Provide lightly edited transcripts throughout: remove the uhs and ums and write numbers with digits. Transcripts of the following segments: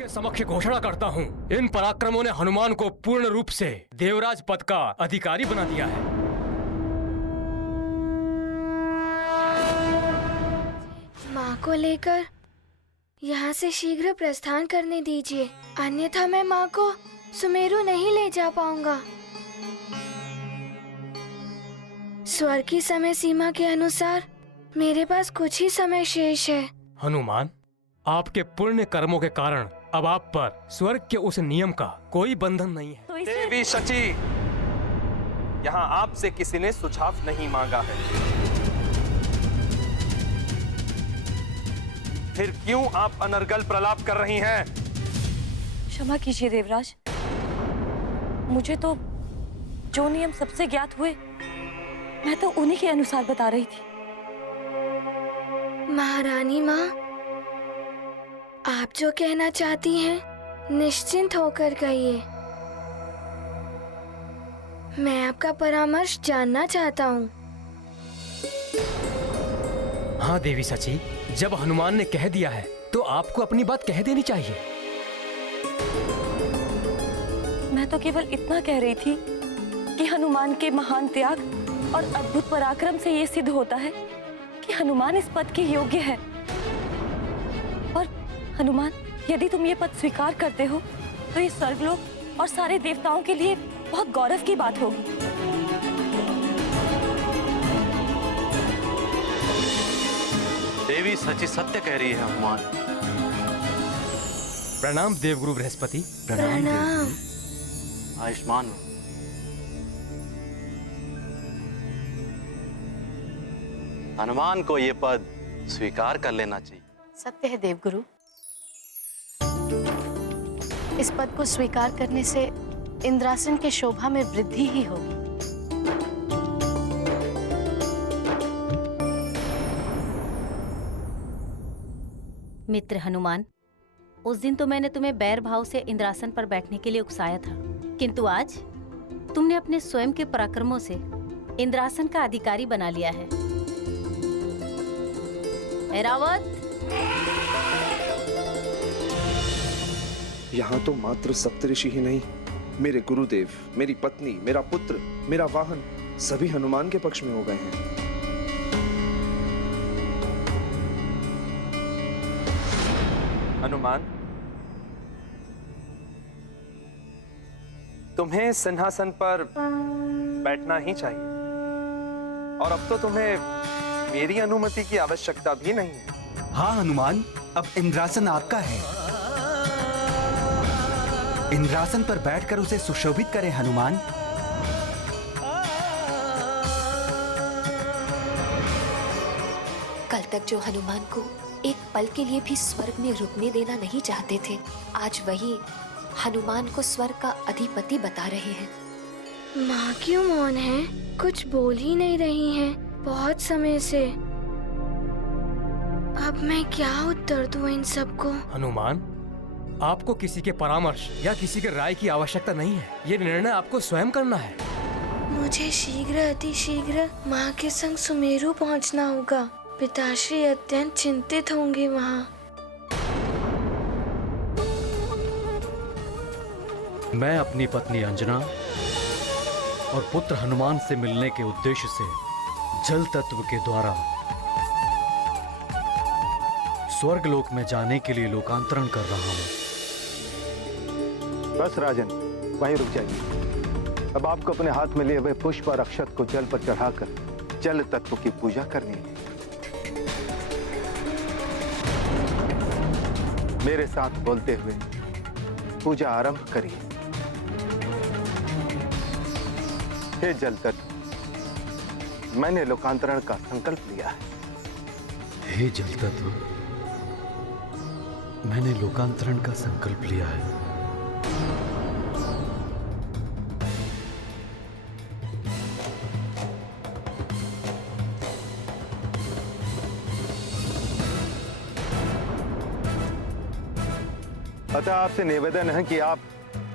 आपके समक्ष घोषणा करता हूँ, इन पराक्रमों ने हनुमान को पूर्ण रूप से देवराज पद का अधिकारी बना दिया है। माँ को लेकर यहाँ से शीघ्र प्रस्थान करने दीजिए, अन्यथा मैं माँ को सुमेरु नहीं ले जा पाऊंगा। स्वर्ग की समय सीमा के अनुसार मेरे पास कुछ ही समय शेष है। हनुमान, आपके पुण्य कर्मों के कारण अब आप पर स्वर्ग के उस नियम का कोई बंधन नहीं है। तो देवी शची, यहाँ आपसे किसी ने सुझाव नहीं मांगा है, फिर क्यों आप अनर्गल प्रलाप कर रही हैं? क्षमा कीजिए देवराज, मुझे तो जो नियम सबसे ज्ञात हुए मैं तो उन्हीं के अनुसार बता रही थी। महारानी माँ, आप जो कहना चाहती हैं निश्चिंत होकर कहिए। मैं आपका परामर्श जानना चाहता हूँ। हाँ देवी सची, जब हनुमान ने कह दिया है तो आपको अपनी बात कह देनी चाहिए। मैं तो केवल इतना कह रही थी कि हनुमान के महान त्याग और अद्भुत पराक्रम से ये सिद्ध होता है कि हनुमान इस पद के योग्य है। और हनुमान, यदि तुम ये पद स्वीकार करते हो तो ये स्वर्गलोक और सारे देवताओं के लिए बहुत गौरव की बात होगी। देवी सची सत्य कह रही है हनुमान। प्रणाम देवगुरु बृहस्पति। प्रणाम। आयुष्मान। हनुमान को ये पद स्वीकार कर लेना चाहिए। सत्य है देवगुरु, इस पद को स्वीकार करने से इंद्रासन के शोभा में वृद्धि ही होगी। मित्र हनुमान, उस दिन तो मैंने तुम्हें बैर भाव से इंद्रासन पर बैठने के लिए उकसाया था, किंतु आज तुमने अपने स्वयं के पराक्रमों से इंद्रासन का अधिकारी बना लिया है। ऐरावत, यहाँ तो मात्र सप्तऋषि ही नहीं, मेरे गुरुदेव, मेरी पत्नी, मेरा पुत्र, मेरा वाहन सभी हनुमान के पक्ष में हो गए हैं। हनुमान, तुम्हें सिंहासन पर बैठना ही चाहिए, और अब तो तुम्हें मेरी अनुमति की आवश्यकता भी नहीं है। हाँ हनुमान, अब इंद्रासन आपका है। इंद्रासन पर बैठकर उसे सुशोभित करें हनुमान। कल तक जो हनुमान को एक पल के लिए भी स्वर्ग में रुकने देना नहीं चाहते थे, आज वही हनुमान को स्वर्ग का अधिपति बता रहे हैं। माँ क्यों मौन है? कुछ बोल ही नहीं रही हैं बहुत समय से। अब मैं क्या उत्तर दूं इन सबको? हनुमान, आपको किसी के परामर्श या किसी के राय की आवश्यकता नहीं है, ये निर्णय आपको स्वयं करना है। मुझे शीघ्र अति शीघ्र माँ के संग सुमेरु पहुँचना होगा। पिताश्री अत्यंत चिंतित होंगे वहाँ। मैं अपनी पत्नी अंजना और पुत्र हनुमान से मिलने के उद्देश्य से जल तत्व के द्वारा स्वर्गलोक में जाने के लिए लोकांतरण कर रहा हूँ। बस राजन, वहीं रुक जाइए। अब आपको अपने हाथ में लिए हुए पुष्प और अक्षत को जल पर चढ़ाकर जल तत्व की पूजा करनी है। मेरे साथ बोलते हुए पूजा आरंभ करिए। हे जल तत्व, मैंने लोकांतरण का संकल्प लिया है। हे जल तत्व, मैंने लोकांतरण का संकल्प लिया है। अतः आपसे निवेदन है कि आप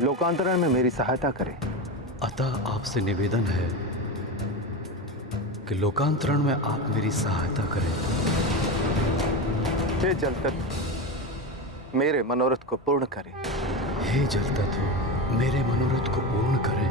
लोकांतरण में मेरी सहायता करें। अतः आपसे निवेदन है कि लोकांतरण में आप मेरी सहायता करें। हे जल तत्व, मेरे मनोरथ को पूर्ण करें। हे जल तत्व मेरे मनोरथ को पूर्ण करें।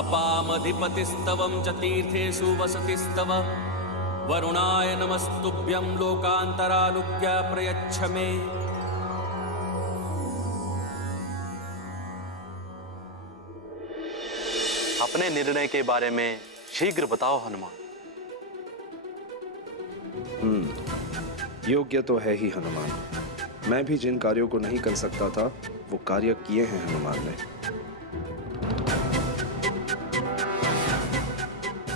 अपामधिपतिस्तवं च तीर्थेषु वसतिस्तव वरुणाय नमस्तुभ्यं लोकान्तरानुज्ञा प्रयच्छ मे। अपने निर्णय के बारे में शीघ्र बताओ हनुमान। योग्य तो है ही हनुमान। मैं भी जिन कार्यों को नहीं कर सकता था वो कार्य किए हैं हनुमान ने।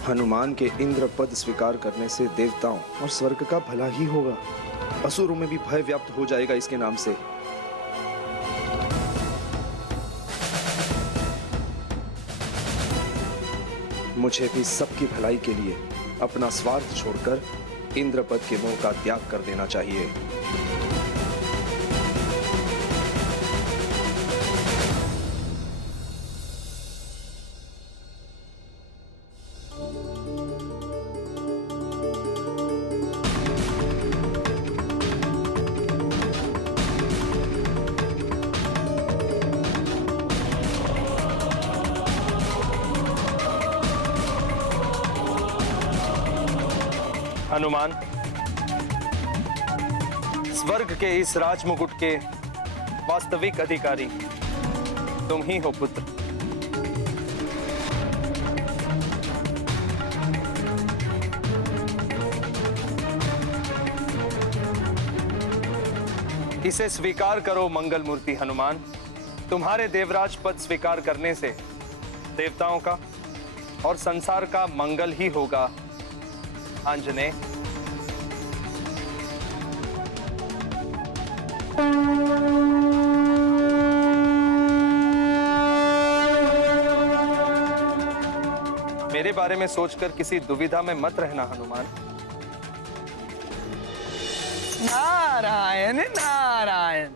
हनुमान के इंद्र पद स्वीकार करने से देवताओं और स्वर्ग का भला ही होगा। असुरों में भी भय व्याप्त हो जाएगा इसके नाम से। मुझे भी सबकी भलाई के लिए अपना स्वार्थ छोड़कर इंद्रपद के मोह का त्याग कर देना चाहिए। हनुमान, स्वर्ग के इस राजमुकुट के वास्तविक अधिकारी तुम ही हो पुत्र। इसे स्वीकार करो मंगल मूर्ति हनुमान। तुम्हारे देवराज पद स्वीकार करने से देवताओं का और संसार का मंगल ही होगा आंजनेय। मेरे बारे में सोचकर किसी दुविधा में मत रहना हनुमान। नारायण नारायण।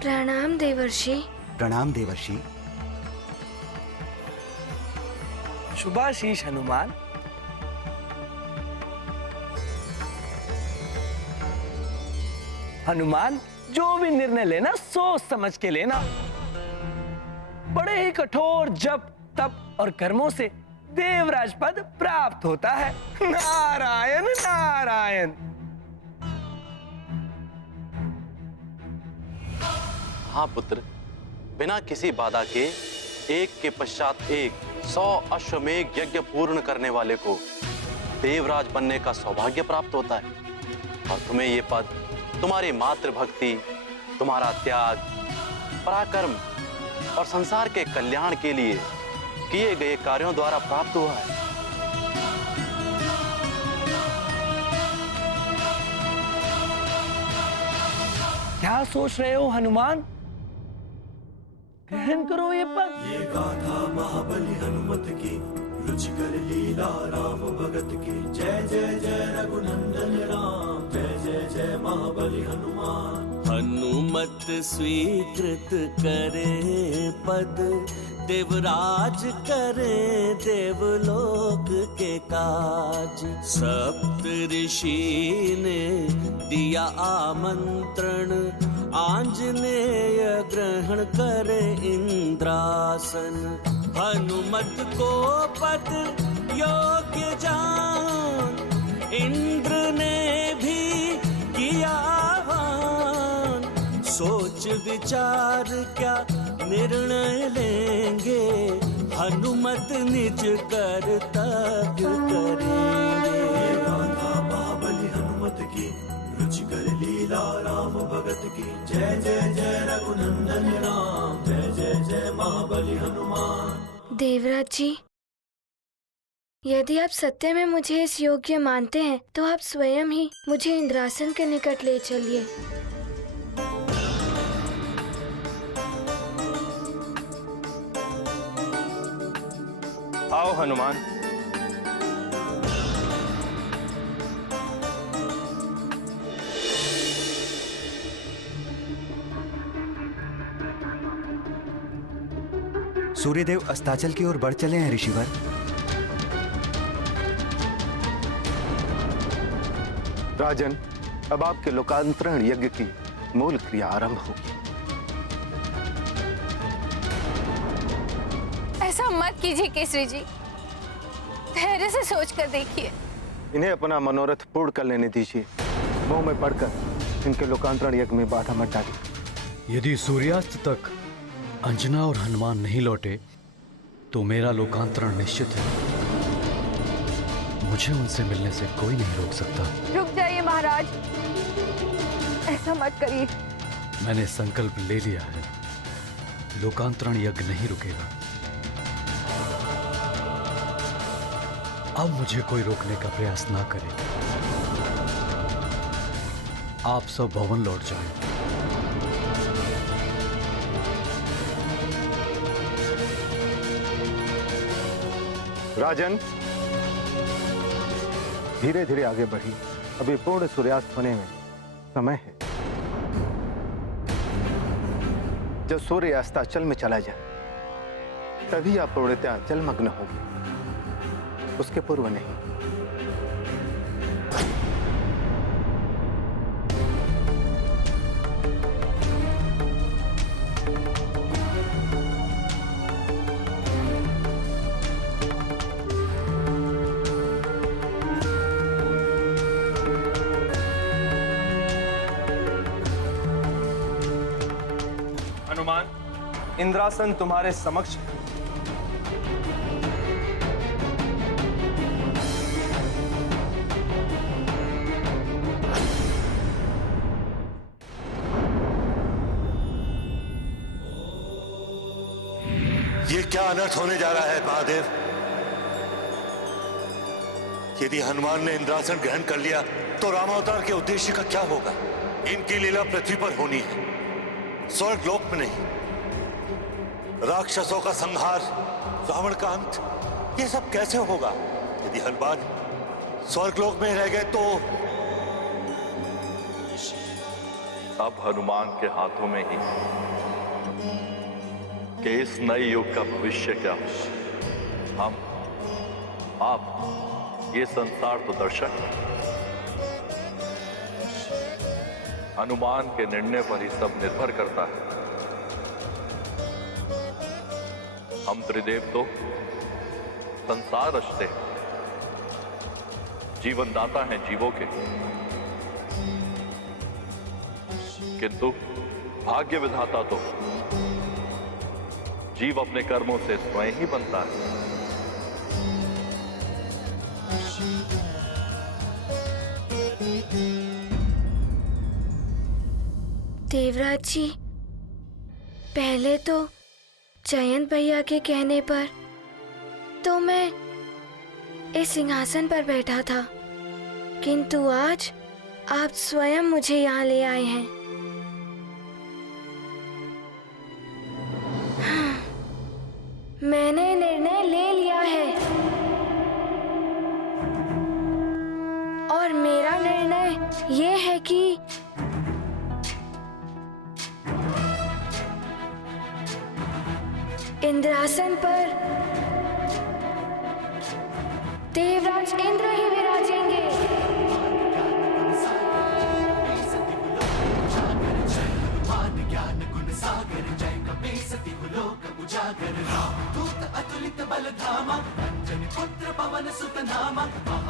प्रणाम देवर्षि। प्रणाम देवर्षि। शुभाशीष हनुमान। हनुमान, जो भी निर्णय लेना सोच समझ के लेना। बड़े ही कठोर जप तप और कर्मों से देवराज पद प्राप्त होता है। नारायण नारायण। हाँ पुत्र, बिना किसी बाधा के एक के पश्चात एक 100 अश्वमेघ यज्ञ पूर्ण करने वाले को देवराज बनने का सौभाग्य प्राप्त होता है। और तुम्हें ये पद तुम्हारी मातृभक्ति, तुम्हारा त्याग, पराक्रम और संसार के कल्याण के लिए किए गए कार्यों द्वारा प्राप्त हुआ है। क्या सोच रहे हो हनुमान? ग्रहण करो ये पद। ये गाथा महाबली हनुमत की, रुचिकर लीला राम भगत की। जय जय जय रघुनंदन राम, जय जय जय महाबली हनुमान। हनुमत स्वीकृत करे पद, देवराज करे देवलोक के काज। सप्त ऋषि ने दिया आमंत्रण, आंजनेय ग्रहण करे इंद्रासन। हनुमत को पद योग्य जान, इंद्र ने भी किया आह्वान। सोच विचार क्या निर्णय लेंगे, हनुमत निज कर्तव्य करेंगे। महाबली हनुमत की, रुचिकर लीला राम भगत की। जय जय जय रघुनंदन राम, जय जय जय महाबली हनुमान। देवराज जी, यदि आप सत्य में मुझे इस योग्य मानते हैं तो आप स्वयं ही मुझे इंद्रासन के निकट ले चलिए। आओ हनुमान। सूर्यदेव अस्ताचल की ओर बढ़ चले हैं ऋषिवर। राजन, अब आपके लोकांतरण यज्ञ की मूल क्रिया आरंभ होगी। ऐसा मत कीजिए केसरी जी, धैर्य से सोच कर देखिए। इन्हें अपना मनोरथ पूर्ण कर लेने दीजिए। मुंह में पड़कर इनके लोकांतरण यज्ञ में बाधा मत डालिए। यदि सूर्यास्त तक अंजना और हनुमान नहीं लौटे तो मेरा लोकांतरण निश्चित है। मुझे उनसे मिलने से कोई नहीं रोक सकता। रुक जाइए महाराज, ऐसा मत करिए। मैंने संकल्प ले लिया है, लोकांतरण यज्ञ नहीं रुकेगा। अब मुझे कोई रोकने का प्रयास ना करे। आप सब भवन लौट जाएं। राजन, धीरे धीरे आगे बढ़िए। अभी पूर्ण सूर्यास्त होने में समय है। जब सूर्य अस्ताचल में चला जाए तभी आप पूर्णतया जलमग्न होंगे, उसके पूर्व नहीं। हनुमान, इंद्रासन तुम्हारे समक्ष है। ये क्या अनर्थ होने जा रहा है महादेव? यदि हनुमान ने इंद्रासन ग्रहण कर लिया तो रामावतार के उद्देश्य का क्या होगा? इनकी लीला पृथ्वी पर होनी है, स्वर्ग लोक में नहीं। राक्षसों का संहार, रावण का अंत, ये सब कैसे होगा? यदि हनुमान स्वर्ग लोक में रह गए तो अब हनुमान के हाथों में ही कि इस नए युग का भविष्य क्या हो। हम, आप, ये संसार तो दर्शक। हनुमान के निर्णय पर ही सब निर्भर करता है। हम त्रिदेव तो संसार रचते हैं, जीवन दाता हैं जीवों के, किंतु भाग्य विधाता तो जीव अपने कर्मों से स्वयं ही बनता है। देवराज जी, पहले तो जयंत भैया के कहने पर तो मैं इस सिंहासन पर बैठा था, किंतु आज आप स्वयं मुझे यहाँ ले आए हैं। हाँ, मैंने निर्णय ले लिया है और मेरा निर्णय ये है कि इंद्रासन पर देवराज इंद्र ही विराजेंगे।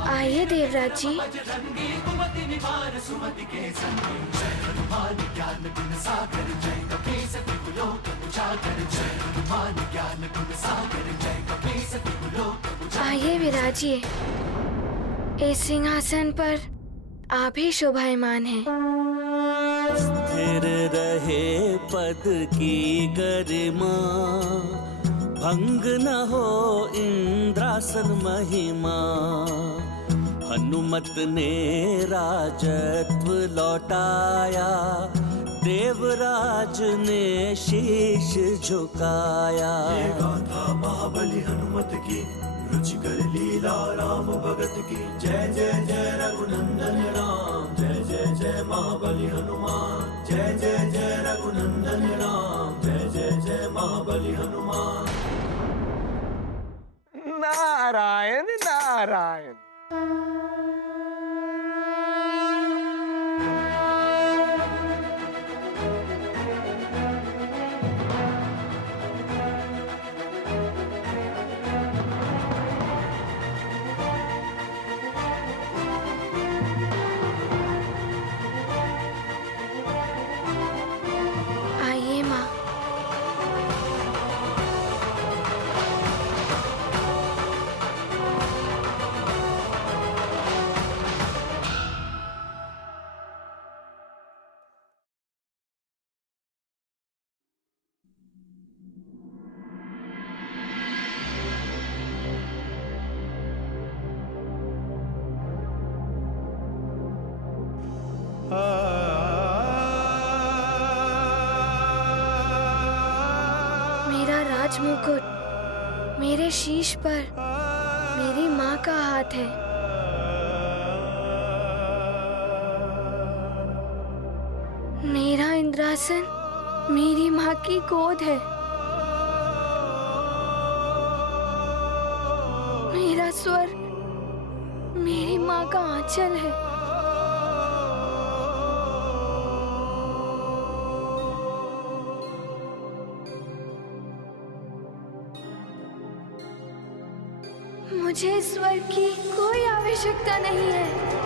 आइए देवराज जी। आइए विराजिए, इस सिंहासन पर आप ही शोभायमान हैं। स्थिर रहे पद की गरिमा, भंग न हो इंद्रासन महिमा। हनुमत ने राजत्व लौटाया, देवराज ने शीश झुकाया। ये गाथा महाबली हनुमत की, रुचिकर लीला राम भगत की। जय जय जय रघुनंदन राम, जय जय जय महाबली हनुमान। जय जय जय रघुनंदन राम, जय जय जय महाबली हनुमान। मेरा राजमुकुट मेरे शीश पर मेरी माँ का हाथ है। मेरा इंद्रासन मेरी माँ की गोद है। मेरा स्वर्ग मेरी माँ का आंचल है। मुझे स्वर्ग की कोई आवश्यकता नहीं है।